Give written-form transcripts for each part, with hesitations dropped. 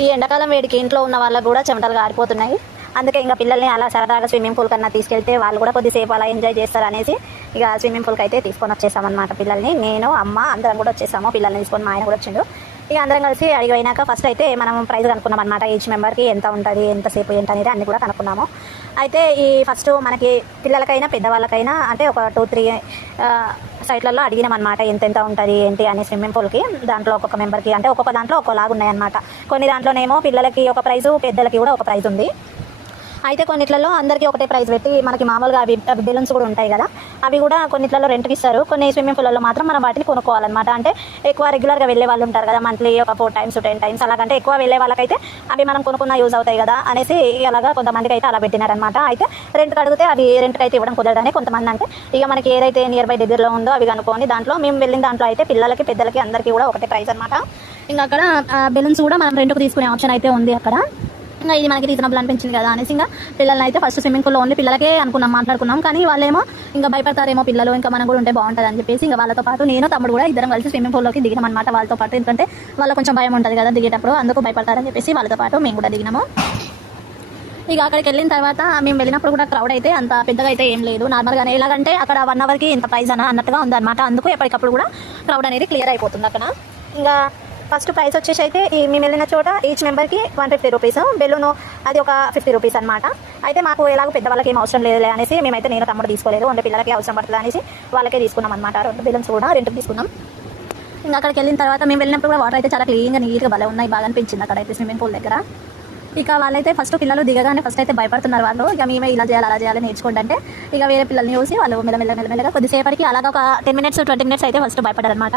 ఈ ఎండాకాలం వేడికి ఇంట్లో ఉన్న వాళ్ళకు కూడా చెమటలు గారిపోతున్నాయి. అందుకే ఇంకా పిల్లల్ని అలా సరదాగా స్విమ్మింగ్ పూల్ కన్నా తీసుకెళ్తే వాళ్ళు కూడా కొద్దిసేపు అలా ఎంజాయ్ చేస్తారు అనేసి ఇక స్విమ్మింగ్ పూల్కి అయితే తీసుకొని వచ్చేసామన్నమాట పిల్లల్ని. నేను అమ్మ అందరం కూడా వచ్చేసాము. పిల్లల్ని తీసుకొని మా ఆయన కూడా వచ్చిండు. ఇక అందరం కలిసి అడిగి పోయినాక ఫస్ట్ అయితే మనం ప్రైజ్ కనుక్కున్నాం అనమాట. ఈచ్ మెంబర్కి ఎంత ఉంటుంది, ఎంతసేపు ఏంటనేది అన్నీ కూడా కనుక్కున్నాము. అయితే ఈ ఫస్ట్ మనకి పిల్లలకైనా పెద్దవాళ్ళకైనా అంటే ఒక 2-3 సైట్లలో అడిగినాం అనమాట. ఎంతెంత ఉంటుంది ఏంటి అని స్విమ్మింగ్ పూల్కి. దాంట్లో ఒక్కొక్క మెంబర్కి అంటే ఒక్కొక్క దాంట్లో ఒక్కోలాగా ఉన్నాయన్నమాట. కొన్ని దాంట్లోనేమో పిల్లలకి ఒక ప్రైజు, పెద్దలకి కూడా ఒక ప్రైజ్ ఉంది. అయితే కొన్నిట్లలో అందరికీ ఒకటే ప్రైజ్ పెట్టి మనకి మామూలుగా అవి బెలూన్స్ కూడా ఉంటాయి కదా, అవి కూడా కొన్నిట్లలో రెంట్కి ఇస్తారు. కొన్ని స్విమ్మింగ్ పూల్లో మాత్రం మనం వాటిని కొనుక్కోవాలన్నమాట. అంటే ఎక్కువ రెగ్యులర్గా వెళ్ళే వాళ్ళు ఉంటారు కదా, మంత్లీ ఒక 4 times 10 times అలాగంటే ఎక్కువ వెళ్ళే వాళ్ళకైతే అవి మనం కొనుక్కున్న యూజ్ అవుతాయి కదా అనేసి అలాగా కొంతమందికి అయితే అలా పెట్టినారనమాట. అయితే రెంట్కి అడిగితే అవి రెంట్కి అయితే ఇవ్వడం కుదరదని కొంతమంది అంటే ఇక మనకి ఏదైతే నియర్ బై దగ్గరలో ఉందో అవి కనుక్కొని దాంట్లో మేము వెళ్ళిన దాంట్లో అయితే పిల్లలకి పెద్దలకి అందరికీ కూడా ఒకటే ప్రైజ్ అనమాట. ఇంకా అక్కడ బెలూన్స్ కూడా మనం రెంట్కి తీసుకునే ఆప్షన్ అయితే ఉంది అక్కడ. ఇంకా ఇది మనకి రీజనబుల్ అనిపించింది కదా అనేసి ఇంకా పిల్లల్ని అయితే ఫస్ట్ స్విమ్మింగ్ పూల్లో ఓన్లీ పిల్లలకే మాట్లాడుకున్నాం. కానీ వాళ్ళేమో ఇంకా భయపడతారేమో పిల్లలు, ఇంకా మనం కూడా ఉంటే బాగుంటుంది అని చెప్పేసి ఇంకా వాళ్ళతో పాటు నేను తమ్ముడు కూడా ఇద్దరం కలిసి స్విమ్మింగ్ పూల్లోకి దిగినాం అనమాట వాళ్ళతో పాటు. ఎందుకంటే వాళ్ళకి కొంచెం భయం ఉంటుంది కదా దిగేటప్పుడు, అందుకు భయపడతారని చెప్పేసి వాళ్ళతో పాటు మేము కూడా దిగినాము. ఇక అక్కడికి వెళ్ళిన తర్వాత మేము వెళ్ళినప్పుడు కూడా క్రౌడ్ అయితే అంత పెద్దగా అయితే ఏం లేదు, నార్మల్గానే. ఎలాగంటే అక్కడ 1 hourకి ఇంత ప్రైజ్ అన్నట్టుగా ఉందన్నమాట. అందుకు ఎప్పటికప్పుడు కూడా క్రౌడ్ అనేది క్లియర్ అయిపోతుంది అక్కడ. ఇంకా ఫస్ట్ ప్రైస్ వచ్చేసి అయితే మేము వెళ్ళిన చోట ఈచ్ మెంబర్కి 150 రూపీస్, బెలూను అది ఒక 50 రూపీస్ అనమాట. అయితే మాకు ఎలాగో పెద్దవాళ్ళకి ఏం అవసరం లేదు అనేసి మేమైతే నేను తమ్ముడు తీసుకోలేదు, అంటే పిల్లలకి అవసరం పడుతుంది అనేసి వాళ్ళకే తీసుకున్నాం అనమాట. 2 బెలూన్స్ కూడా రెంట్కి తీసుకున్నాం. ఇంకా అక్కడికి వెళ్ళిన తర్వాత మేము వెళ్ళినప్పుడు కూడా వాటర్ అయితే చాలా క్లీన్గా నీట్గా భలే ఉన్నాయి, బాగా అనిపించింది అక్కడైతే స్విమ్మింగ్ పూల్ దగ్గర. ఇక వాళ్ళైతే ఫస్ట్ పిల్లలు దిగగానే ఫస్ట్ అయితే భయపడుతున్నారు వాళ్ళు. ఇక మేమే ఇలా చేయాలి అలా చేయాలి నేర్చుకోండి అంటే ఇక వేరే పిల్లల్ని చూసి వాళ్ళు మెల్లమెల్లగా కొద్దిసేపటికి అలాగ ఒక 10 minutes 20 minutes అయితే ఫస్ట్ భయపడ్డారు అనమాట.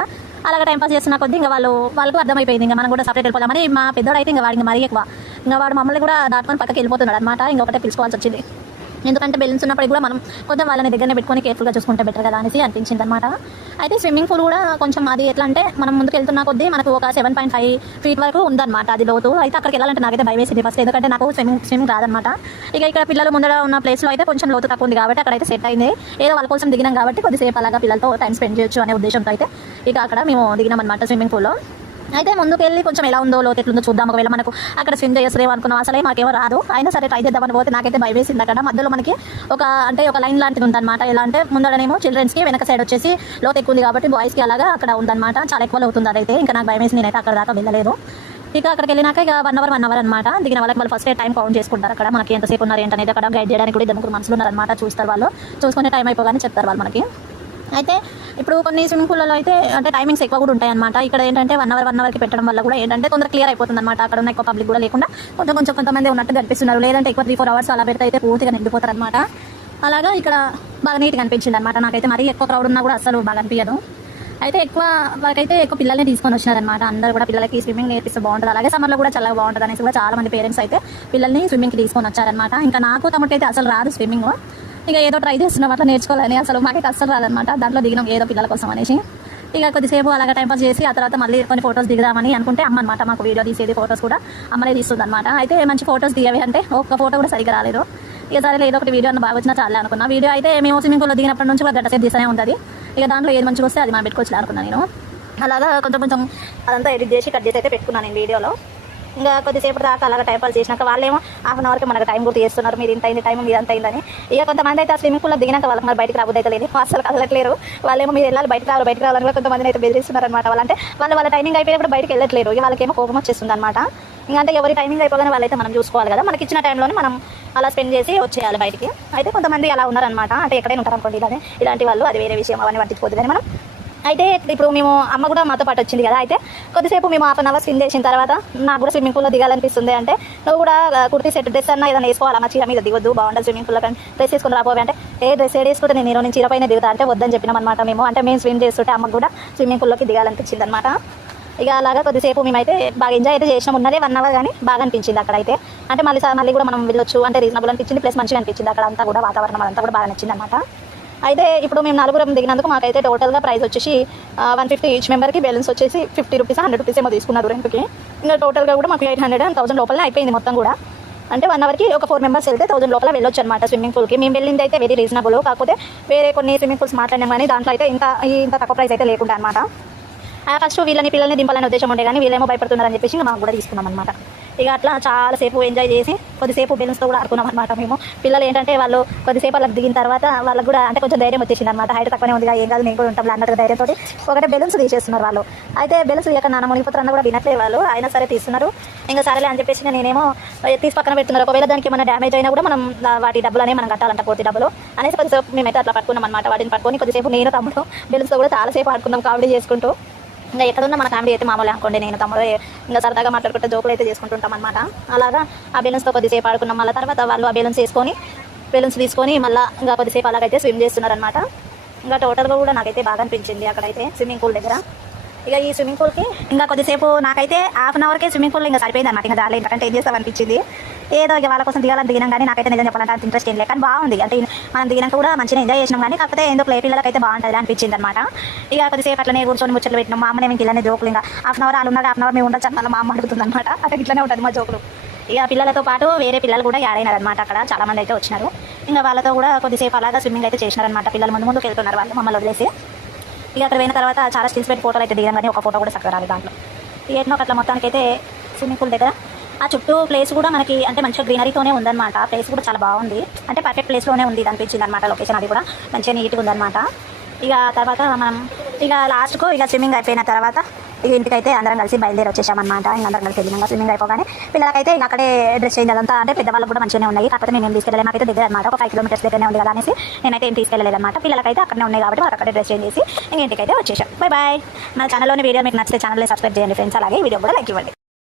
అలాగే టైం పాస్ చేస్తున్న కొద్ది ఇంకా వాళ్ళకు అర్థమైపోయింది ఇంకా మనం కూడా సపరేట్ వెళ్ళిపోదామని. మా పెద్దోడు అయితే ఇంకా వాడికి మరీ ఎక్కువ, ఇంకా వాడు మమ్మల్ని కూడా దాటుకొని పక్కకి వెళ్ళిపోతున్నాడు అనమాట. ఇంకొకటే పిలుచుకోవాల్సి వచ్చింది, ఎందుకంటే బెలూన్స్ ఉన్నప్పుడు కూడా మనం కొంచెం వాళ్ళని దగ్గరనే పెట్టుకొని కేర్ఫుల్గా చూసుకుంటే బెటర్ కదా అనేసి అనిపించింది అనమాట. అయితే స్విమ్మింగ్ పూల్ కూడా కొంచెం అది ఎట్లా అంటే మనం ముందుకు వెళ్తున్న కొద్దీ మనకు ఒక 7.5 feet వరకు ఉందన్నమాట అది లోతు. అయితే అక్కడికి వెళ్ళాలంటే నాకైతే భయం వేసింది ఫస్ట్, ఎందుకంటే నాకు స్విమ్మింగ్ రాదనమాట. ఇక ఇక్కడ పిల్లలు ముందర ఉన్న ప్లేస్లో అయితే కొంచెం లోతు తక్కువ ఉంది కాబట్టి అక్కడైతే సెట్ అయింది. ఏదో వాళ్ళ కోసం దిగినాం కాబట్టి కొద్దిసేపు అలాగా పిల్లలతో టైం స్పెండ్ చేయొచ్చు అనే ఉద్దేశంతో అయితే ఇక అక్కడ మేము దిగినాం అనమాట స్విమ్మింగ్ పూల్లో. అయితే ముందుకు వెళ్ళి కొంచెం ఎలా ఉందో లోతు ఎట్లుందో చూద్దాం, ఒకవేళ మనకు అక్కడ స్విమ్ చేస్తుందేమో అనుకున్నాం. అసలే మాకేమో రాదు, అయినా సరే ట్రై చేద్దామని పోతే నాకైతే భయం వేసింది. అక్కడ మధ్యలో మనకి ఒక లైన్ లాంటిది ఉందన్నమాట. ఎలా అంటే ముందరనేమో చిల్డ్రన్స్కి, వెనక సైడ్ వచ్చేసి లోతు ఎక్కువ ఉంది కాబట్టి బాయ్స్కి అలాగా అక్కడ ఉందన్నమాట. చాలా ఎక్కువ అవుతుంది అదైతే. ఇంకా నాకు భయం వేసి నేనైతే అక్కడ దాకా వెళ్ళలేదు. ఇక అక్కడికి వెళ్ళినాక ఇక 1 hour అనమాట. దిగిన వాళ్ళకి వాళ్ళు ఫస్ట్ టైం కౌంట్ చేసుకుంటారు అక్కడ, మనకి ఎంతసేపు ఉన్నారు ఏంటనేది అక్కడ గైడ్ చేయడానికి కూడా 2-3 మనుషులు ఉన్నారనమాట. చూస్తారు వాళ్ళు, చూసుకునే టైం అయిపోగానే చెప్తారు వాళ్ళు మనకి. అయితే ఇప్పుడు కొన్ని స్విమ్మింగ్ పూల్లో అయితే అంటే టైమింగ్స్ ఎక్కువ కూడా ఉంటాయి అనమాట. ఇక్కడ ఏంటంటే 1 hourకి పెట్టడం వల్ల కూడా ఏంటంటే తొందరగా క్లియర్ అయిపోతుంది అనమాట. అక్కడ ఉన్న ఎక్కువ పబ్లిక్ కూడా లేకుండా కొంతమంది ఉన్నట్టు కనిపిస్తున్నారు. లేదంటే ఎక్కువ 3-4 hours అలా పెడితే అయితే పూర్తిగా నిండిపోతారు అనమాట. అలాగా ఇక్కడ బాగా నీట్గా అనిపించింది అనమాట. నాకైతే మరీ ఎక్కువ క్రౌడ్ ఉన్నా కూడా అసలు బాగా అనిపించదు. అయితే వాళ్ళకైతే ఎక్కువ పిల్లల్ని తీసుకొని వచ్చినారనమాట. అందరూ కూడా పిల్లలకి స్విమ్మింగ్ నేర్పిస్తే బాగుంటుంది, అలాగే సమ్మర్లో కూడా చాలా బాగుంటుంది అనేసి కూడా చాలా మంది పేరెంట్స్ అయితే పిల్లల్ని స్విమ్మింగ్కి తీసుకొని వచ్చారనమాట. ఇంకా నాకు తమ్ముడికి అయితే అసలు రాదు స్విమ్మింగ్, ఇక ఏదో ట్రై చేస్తున్నాం అట్లా నేర్చుకోవాలని. అసలు మాకైతే అస్సలు రాదనమాట. దాంట్లో దిగినాం ఏదో పిల్లల కోసం అనేసి. ఇక కొద్దిసేపు అలాగే టైంపాస్ చేసి ఆ తర్వాత మళ్ళీ కొన్ని ఫొటోస్ దిగుదామని అనుకుంటే అమ్మ అనమాట మాకు వీడియో తీసేది, ఫొటోస్ కూడా అమ్మలే తీస్తుంది అనమాట. అయితే మంచి ఫొటోస్ దిగవి అంటే ఒక్క ఫోటో కూడా సరిగ్గా రాలేదు. ఇక సరే ఏదో ఒకటి వీడియో అన్న బాగా వచ్చినా చాలా అనుకున్నా. వీడియో అయితే మేము స్విమ్మింగ్ పూల్లో దిగినప్పటి నుంచి కూడా గంట సేపు తీస్తూనే ఉంటుంది. ఇక దాంట్లో ఏది మంచిగా వస్తే అది మనం పెట్టుకోవచ్చు అనుకున్నాను నేను. అలాగా కొంచెం అదంతా ఎడిట్ చేసి కట్ చేసి అయితే పెట్టుకున్నాను నేను వీడియోలో. ఇంకా కొద్దిసేపు దాకా అలాగా టైం పాస్ చేసినాక వాళ్ళేమో 1/2 hourకి మనకు టైం గుర్తు చేస్తున్నారు, మీరు ఇంత అయింది టైం మీరు అంత అయిందని. ఇక కొంతమంది అయితే ఆ స్విమ్మింగ్ పూల్లో దిగినాక వాళ్ళకి మరి బయటకు రాబోద్దు అయితే లేదు, అసలు కదలట్లేరు. వాళ్ళేమో మీరు వెళ్ళాలి బయటకు రావాలని కూడా కొంతమందిని అయితే బెదిరిస్తున్నారు అనమాట. వాళ్ళంటే వాళ్ళ టైమింగ్ అయిపోయినప్పుడు బయటకు వెళ్ళట్లేరు. ఇక వాళ్ళకేమో కోపం వచ్చేస్తుంది అనమాట. ఇంకా అంటే ఎవరి టైమింగ్ అయిపోగానే వాళ్ళైతే మనం చూసుకోవాలి కదా, మనకి ఇచ్చిన టైంలోనే మనం అలా స్పెండ్ చేసి వచ్చేయాలి బయటికి. అయితే కొంతమంది అలా ఉన్నారనమాట. అంటే ఎక్కడైనా ఉంటారు అనుకోండి ఇలాంటి వాళ్ళు, అది వేరే విషయం, అవన్నీ పట్టించుకోవద్దు. కానీ మనం అయితే ఇప్పుడు మేము అమ్మ కూడా మాతో పాటు వచ్చింది కదా. అయితే కొద్దిసేపు మేము 1/2 hour స్విమ్ చేసిన తర్వాత నాకు కూడా స్విమ్మింగ్ పూల్లో దిగాలనిపిస్తుంది. అంటే నువ్వు కూడా కుర్తీ సెట్ డ్రెస్ అన్నా ఏదైనా వేసుకోవాలి, మా చీర మీద దిగొద్దు బాగుంటుంది స్విమ్మింగ్ పూల్లో, కానీ డ్రెస్ వేసుకుని రాబోవే అంటే డ్రెస్ వేసుకుంటే నేను నుంచి చీర పైన దిగుతా అంటే వద్దని చెప్పినాం అనమాట మేము. అంటే మేము స్విమ్ చేస్తుంటే అమ్మకు కూడా స్విమ్మింగ్ పూల్లోకి దిగాలనిపించింది అనమాట. ఇక అలాగా కొద్దిసేపు మేమైతే బాగా ఎంజాయ్ అయితే చేసినాం. ఉన్నదే 1 hour కానీ బాగా అనిపించింది అక్కడ అయితే. అంటే మళ్ళీ కూడా మనం వెళ్ళొచ్చు అంటే రీజనబుల్ అనిపించింది, ప్లస్ మంచిగా అనిపించింది అక్కడ అంతా కూడా. వాతావరణం అదంతా కూడా బాగా నచ్చింది అనమాట. అయితే ఇప్పుడు మేము 4 దిగినందుకు మాకైతే టోటల్గా ప్రైస్ వచ్చేసి 150 ఈచ్ మెంబర్కి, బెలూన్స్ వచ్చేసి 50 రూపీస్ 100 రూపీస్ ఏమో తీసుకున్నారు రెంట్కి. ఇంకా టోటల్గా కూడా మాకు 800 and 1000 లోపల అయిపోయింది మొత్తం కూడా. అంటే 1 hourకి ఒక 4 members వెళ్తే 1000 లోపల వెళ్ళొచ్చు అనమాట స్విమ్మింగ్ పూల్కి. మేము వెళ్ళింది అయితే వెరీ రీజనబుల్. కాకపోతే వేరే కొన్ని స్విమ్మింగ్ పూల్స్ మాట్లాడినాం కానీ దాంట్లో అయితే ఇంత తక్కువ ప్రైస్ అయితే లేకుండా అనమాట. ఫస్ట్ పిల్లల్ని దింపాలనే ఉద్దేశం ఉండే కానీ వీళ్ళేమో భయపడుతున్నారని చెప్పేసి మాకు కూడా తీసుకున్నాం అనమాట. ఇక అట్లా చాలాసేపు ఎంజాయ్ చేసి కొద్దిసేపు బెలూన్స్తో కూడా ఆడుకున్నాం అనమాట మేము. పిల్లలు ఏంటంటే వాళ్ళు కొద్దిసేపు వాళ్ళకి దిగిన తర్వాత వాళ్ళకి కూడా అంటే కొంచెం ధైర్యం వచ్చేసింది అనమాట. హైట్ తక్కువనే ఉంది, ఏం కాదు నేను కూడా ఉంటాం అన్నట్టు ధైర్యంతో ఒకటే బెలూన్స్ తీసేస్తున్నారు వాళ్ళు. అయితే బెలూన్స్ ఇక నాన్న మునిగిపోతారన్న కూడా వినట్లేదు వాళ్ళు, అయినా సరే తీస్తున్నారు. ఇంకా సరేలే అని చెప్పేసి నేనేమో తీసి పక్కన పెడుతున్నారు. ఒకవేళ దానికి ఏమైనా డ్యామేజ్ అయినా కూడా మనం వాటి డబ్బులు అనేవి మనం కట్టాలంట, పూర్తి డబ్బులు అనేసి కొద్దిసేపు మేమైతే అట్లా పట్టుకున్నాం అనమాట. వాటిని పట్టుకొని కొద్దిసేపు నేను తమ్ముడు బెలూన్స్తో కూడా చాలాసేపు ఆడుకున్నాం, కామెడీ చేసుకుంటూ. ఇంకా ఎక్కడున్నా మన కామెడీ అయితే మామూలు అనుకోండి, నేను తమ్ముడు ఇంకా సరదాగా మాట్లాడుకుంటే జోకులు అయితే చేసుకుంటుంటాం అనమాట. అలాగా ఆ బెలూన్స్తో కొద్దిసేపు ఆడుకున్నాం. మళ్ళీ తర్వాత వాళ్ళు ఆ బెలూన్స్ తీసుకొని మళ్ళీ ఇంకా కొద్దిసేపు అలాగైతే స్విమ్ చేస్తున్నారనమాట. ఇంకా టోటల్గా కూడా నాకైతే బాగా అనిపించింది అక్కడైతే స్విమ్మింగ్ పూల్ దగ్గర. ఇక ఈ స్విమ్మింగ్ పూల్కి ఇంకా కొద్దిసేపు నాకైతే హాఫ్ అన్ అవర్కే స్విమ్మింగ్ పూల్ ఇంకా సరిపోయింది అనమాట. ఇంకా చాలా ఏంటంటే ఏం చేస్తామనిపించింది, ఏదో ఇక వాళ్ళ కోసం దిగాం కానీ నాకైతే నిజం చెప్పాలంటే అంత ఇంట్రెస్ట్ ఏం లేదు, కానీ బాగుంది. అంటే మనం దిగినాక కూడా మంచిగా ఎంజాయ్ చేసినాం, కానీ కాకపోతే ఏందో ప్లే పిల్లలకి అయితే బాగుంటుంది అనిపించింది అనమాట. ఇక కొద్దిసేపు అట్లనే కూర్చొని ముచ్చట్లు పెట్టినాం. మా అమ్మనే ఇంక ఇలానే జోకులు ఇంకా హాఫ్ అన్ అవర్ వాళ్ళు ఉన్నారు, హాఫ్ అన్ అవర్ మేము ఉండొచ్చు అని మా అమ్మ అడుగుతుంది అనమాట. అక్కడ ఇట్లనే ఉంటుంది మా జోకులు. ఇక పిల్లలతో పాటు వేరే పిల్లలు కూడా యాడ్ అయినారు అనమాట. అక్కడ చాలా మంది అయితే వచ్చినారు. ఇంకా వాళ్ళతో కూడా కొద్దిసేపు అలాగా స్విమ్మింగ్ అయితే చేసినారనమాట. పిల్లలు ముందుకు వెళ్తున్నారు వాళ్ళు మమ్మల్ని వదిలేసి. ఇక అక్కడ పోయిన తర్వాత చాలా స్టిల్స్ పెట్టి ఫోటోలు అయితే దిగాం, కానీ ఒక ఫోటో కూడా చక్కగా రాలేదు దాంట్లో. ఇక ఎట్నో అట్లా మొత్తానికి అయితే స్విమ్మింగ్ పూల్ దగ్గర ఆ చుట్టూ ప్లేస్ కూడా మనకి అంటే మంచిగా గ్రీనరీతోనే ఉందన్నమాట. ప్లేస్ కూడా చాలా బాగుంది, అంటే పర్ఫెక్ట్ ప్లేస్లోనే ఉంది అనిపించింది అనమాట. లొకేషన్ అది కూడా మంచిగా నీట్గా ఉందన్నమాట. ఇక తర్వాత మనం ఇక లాస్ట్కు ఇక స్విమ్మింగ్ అయిపోయిన తర్వాత ఇక ఇంటికైతే అందరం కలిసి బయలుదేరి వచ్చేసామన్నమాట. ఇంకా అందరం కలిసి వెళ్ళినాక స్విమ్మింగ్ అయిపోగానే పిల్లలకైతే ఇక అక్కడే డ్రెస్ చేంజ్ అదంతా అంటే పెద్దవాళ్ళకి కూడా మంచిగానే ఉన్నాయి. కాకపోతే నేను ఏం తీసుకెళ్ళలేదు, నాకైతే దగ్గర అనమాట, ఒక 5 కిలోమీటర్స్ దగ్గరనే ఉంది కదా అనేసి నేనైతే ఏం తీసుకెళ్ళలేదు అనమాట. పిల్లలకైతే అక్కడనే ఉన్నాయి కాబట్టి వాళ్ళకి అక్కడే డ్రెస్ చేంజ్ చేసి ఇంక ఇంటికైతే వచ్చేసాం. Bye bye. మన ఛానల్లోని వీడియో మీకు నచ్చితే ఛానల్ని సబ్స్క్రైబ్ చేయండి ఫ్రెండ్స్, అలాగే వీడియో కూడా లైక్ ఇవ్వండి.